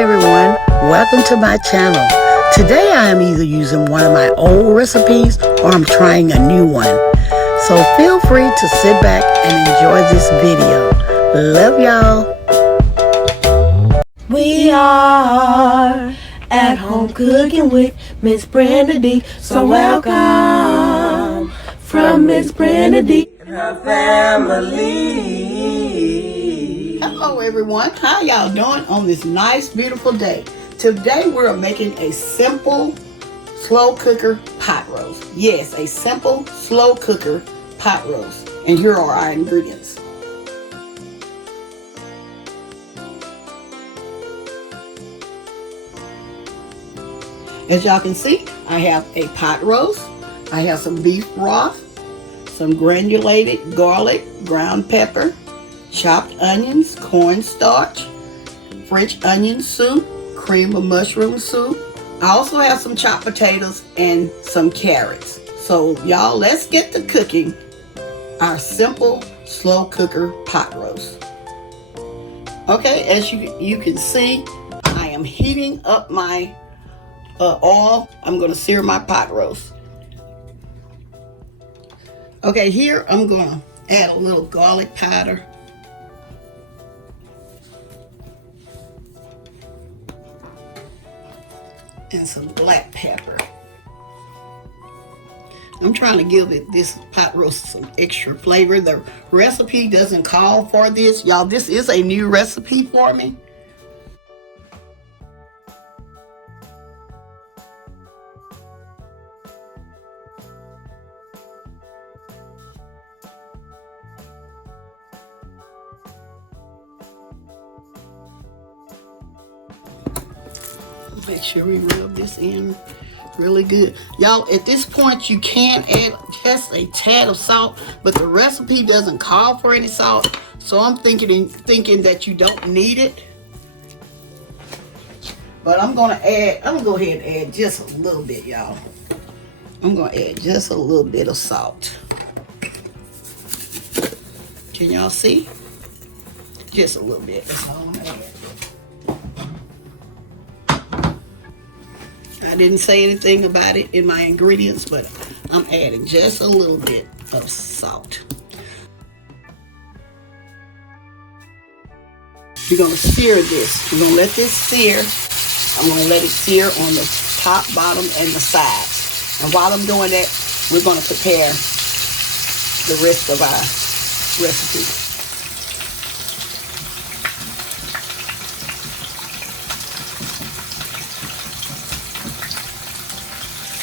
everyone, welcome to my channel. Today I am either using one of my old recipes or I'm trying a new one. So feel free to sit back and enjoy this video. Love y'all. We are at home cooking with msbrendadee. So welcome from msbrendadee and her family. Hello everyone, how y'all doing on this nice beautiful day? Today we're making a simple slow cooker pot roast. Yes, a simple slow cooker pot roast. And here are our ingredients. As y'all can see, I have a pot roast. I have some beef broth, some granulated garlic, ground pepper, chopped onions, cornstarch, French onion soup, cream of mushroom soup. I also have some chopped potatoes and some carrots. So y'all, let's get to cooking our simple slow cooker pot roast. Okay, as you can see, I am heating up my oil. I'm going to sear my pot roast. Okay, here I'm going to add a little garlic powder. And some black pepper. I'm trying to give this pot roast some extra flavor. The recipe doesn't call for this. Y'all, this is a new recipe for me. Make sure we rub this in really good. Y'all, at this point you can add just a tad of salt, but the recipe doesn't call for any salt, so I'm thinking that you don't need it. But I'm gonna go ahead and add just a little bit, y'all. I'm gonna add just a little bit of salt. Can y'all see? Just a little bit. That's all I'm gonna add. I didn't say anything about it in my ingredients, but I'm adding just a little bit of salt. You're going to sear this. You're going to let this sear. I'm going to let it sear on the top, bottom, and the sides. And while I'm doing that, we're going to prepare the rest of our recipe.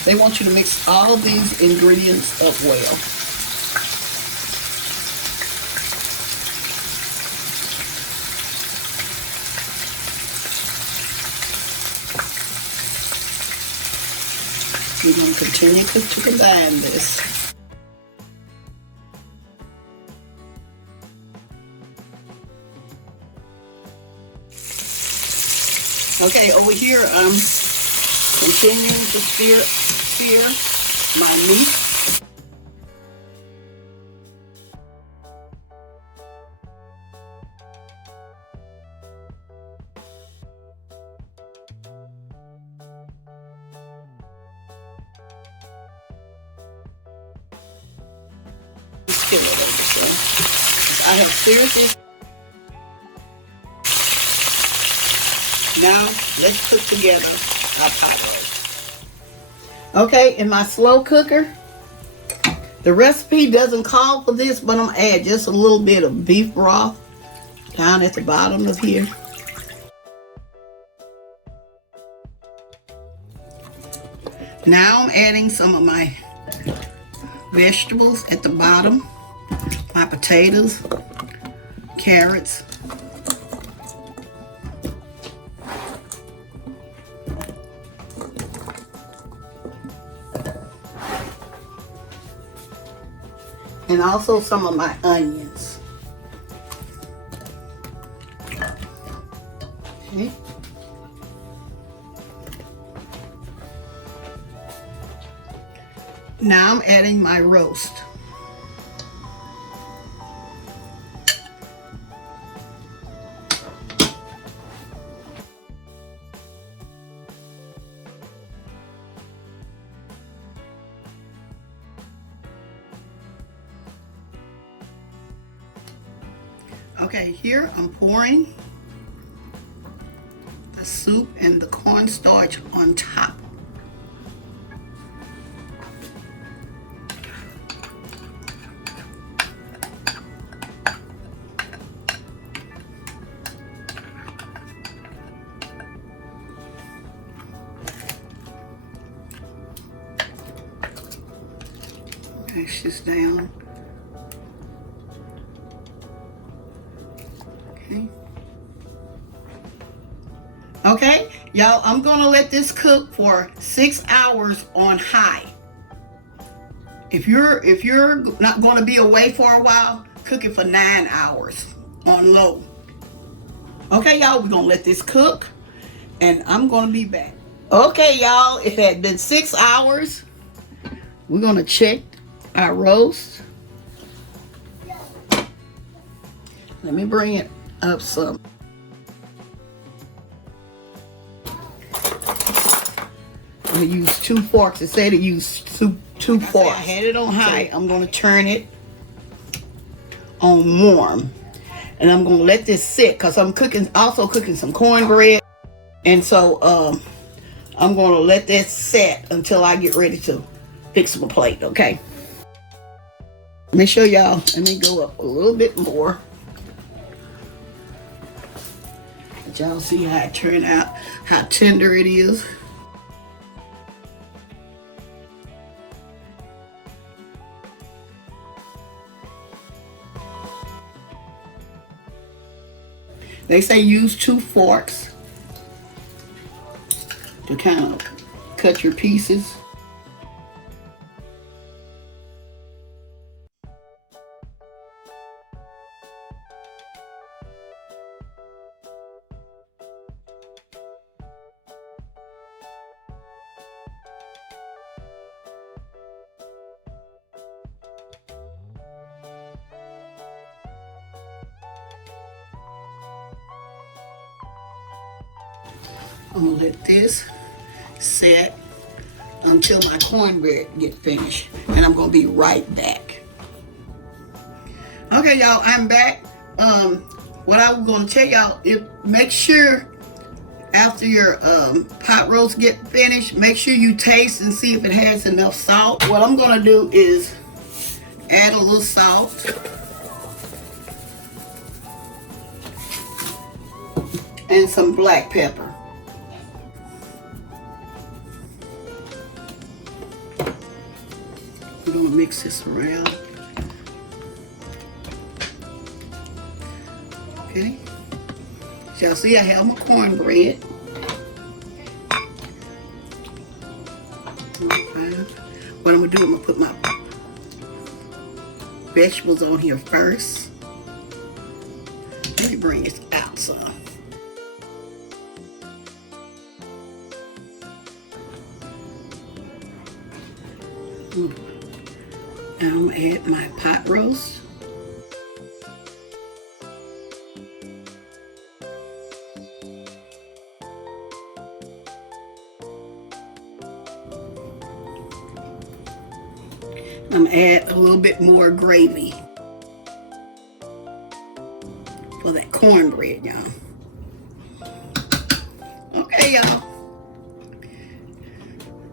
They want you to mix all of these ingredients up well. We're going to continue to combine this. Okay, over here I'm continuing to sear my meat. I have seared this. Now let's put together our pot roast. Okay, in my slow cooker, the recipe doesn't call for this, but I'm gonna add just a little bit of beef broth down at the bottom of here. Now I'm adding some of my vegetables at the bottom, my potatoes, carrots, and also some of my onions. Okay. Now I'm adding my roast. Okay, here I'm pouring the soup and the cornstarch on top. Mash this down. Okay, y'all, I'm gonna let this cook for 6 hours on high. If you're not gonna be away for a while, cook it for 9 hours on low. Okay, y'all, we're gonna let this cook and I'm gonna be back. Okay, y'all, it had been 6 hours. We're gonna check our roast. Let me bring it up some. I'm gonna use 2 forks. It said to use 2 forks. I had it on high. I'm gonna turn it on warm. And I'm gonna let this sit because I'm also cooking some cornbread. And so I'm gonna let this set until I get ready to fix my plate, okay? Let me show y'all. Let me go up a little bit more. Let y'all see how it turned out, how tender it is. They say use 2 forks to kind of cut your pieces. I'm gonna let this set until my cornbread get finished, and I'm gonna be right back. Okay, y'all, I'm back. What I was gonna tell y'all is make sure after your pot roast get finished, make sure you taste and see if it has enough salt. What I'm gonna do is add a little salt. And some black pepper. We're gonna mix this around. Okay. Y'all see I have my cornbread. What I'm gonna do, I'm gonna put my vegetables on here first. Let me bring this out some. Now I'm gonna add my pot roast. I'm gonna add a little bit more gravy for that cornbread, y'all. Okay, y'all.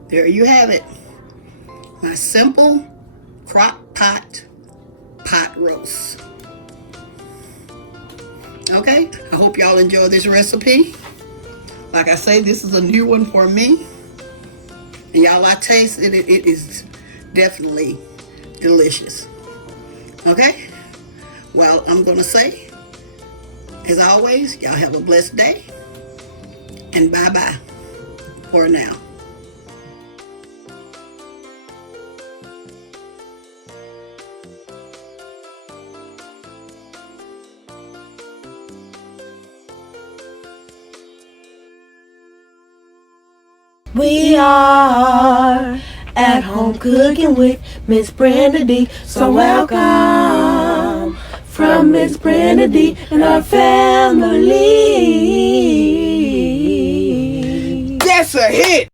There you have it. My simple Crockpot pot roast. Okay, I hope y'all enjoy this recipe. Like I say, this is a new one for me. And y'all, I tasted it. It is definitely delicious. Okay, well, I'm gonna say, as always, y'all have a blessed day. And bye-bye for now. We are at home cooking with Miss Brenda D. So welcome from Miss Brenda D and her family. That's a hit!